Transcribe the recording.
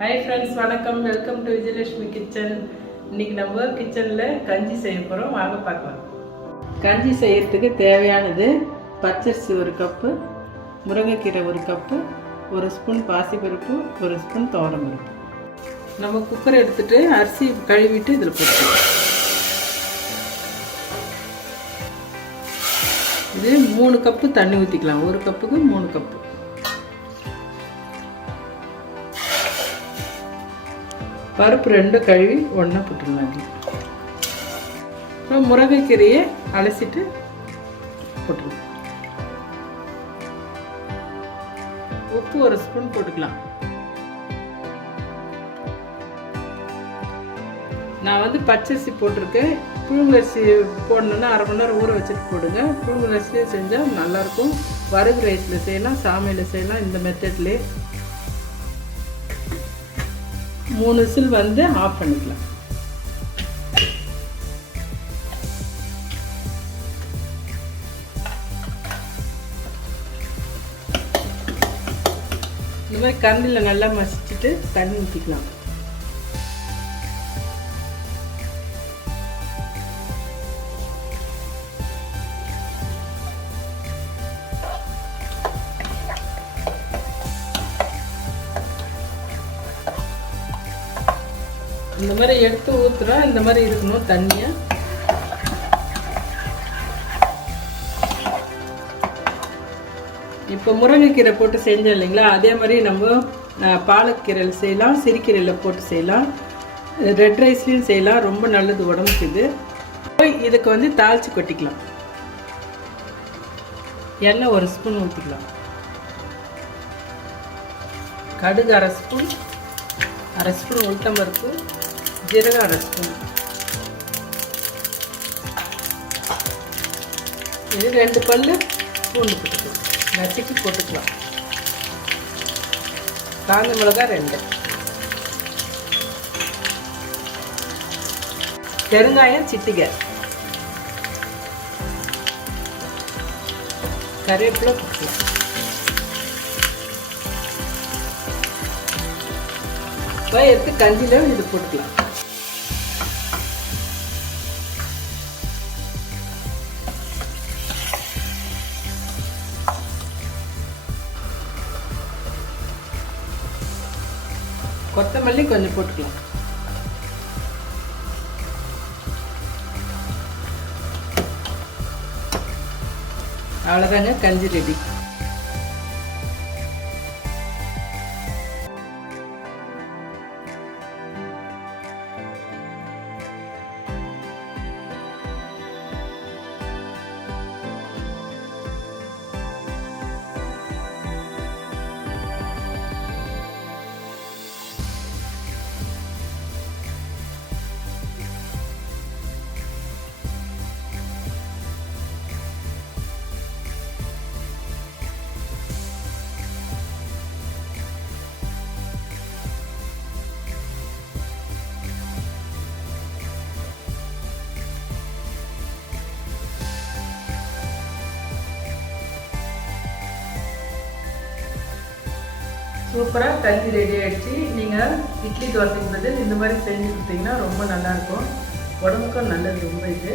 Hi friends, வணக்கம். Welcome to Vijayalakshmi kitchen. இன்னைக்கு நம்ம கிச்சன்ல கஞ்சி செய்ய போறோம். வாங்க பார்க்கலாம். கஞ்சி செய்யறதுக்கு தேவையானது பச்சரிசி 1 கப், முருங்கைக்கீரை 1 கப், 1 ஸ்பூன் பாசிப்பருப்பு, 1 ஸ்பூன் துவரம்பருப்பு. நம்ம குக்கர் எடுத்துட்டு அரிசி கழுவிட்டு இதுல போட்டுக்கலாம். இது 3 கப் தண்ணி ஊத்திக்கலாம். 1 கப்புக்கு 3 கப். பருப்பு 2 கழுவி ஒண்ணா போட்டுடலாம். அப்புறம் முருங்கைக்கீரையை அலசிட்டு போட்டுக்கலாம். உப்பு 1 ஸ்பூன் போட்டுக்கலாம். நான் வந்து பச்சரிசி போட்டிருக்கேன். புழுங்கரிசி போடணுன்னா 1/2 மணி நேரம் ஊற வச்சுட்டு போடுங்க. புழுங்கரிசி செஞ்சால் நல்லாயிருக்கும். வரகு ரைஸில் செய்யலாம், சாமையில் செய்யலாம். இந்த மெத்தட்லேயே 3 விசில் வந்து ஆஃப் பண்ணிக்கலாம். இந்த மாதிரி கரண்டில் நல்லா மசிச்சுட்டு தண்ணி ஊற்றிக்கலாம். இந்த மாதிரி எடுத்து ஊற்றுறோம். இந்த மாதிரி இருக்கணும் தண்ணியை. இப்போ முருங்கைக்கீரை போட்டு செஞ்சோம் இல்லைங்களா, அதே மாதிரி நம்ம பாலக்கீரையில் செய்யலாம், சிறுக்கீரையில் போட்டு செய்யலாம், ரெட் ரைஸ்லையும் செய்யலாம். ரொம்ப நல்லது உடம்புக்கு இது. இதுக்கு வந்து தாளித்து கொட்டிக்கலாம். எண்ணெய் 1 ஸ்பூன் ஊற்றிக்கலாம். கடுகு 1/2 ஸ்பூன், 1/2 ஸ்பூன் உளுத்தம்பருப்பு, ஜீரகம் 1/2 ஸ்பூன். இது 2 பல்லு பூண்டு போட்டுக்கலாம். நசுக்கி போட்டுக்கலாம். காஞ்ச மிளகாய் 2, பெருங்காயம் சிட்டிகை, கருவேப்பிலை போட்டுக்கலாம். எடுத்து கஞ்சியில் இது போட்டுக்கலாம். கொத்தமல்லி கொஞ்சம் போட்டுக்கலாம். அவ்வளோதாங்க, கஞ்சி ரெடி. சூப்பராக கஞ்சி ரெடி ஆகிடுச்சு. நீங்கள் இட்லி தோசைக்கு பதில் இந்த மாதிரி செஞ்சு கொடுத்தீங்கன்னா ரொம்ப நல்லாயிருக்கும். உடம்புக்கும் நல்லது ரொம்ப இது.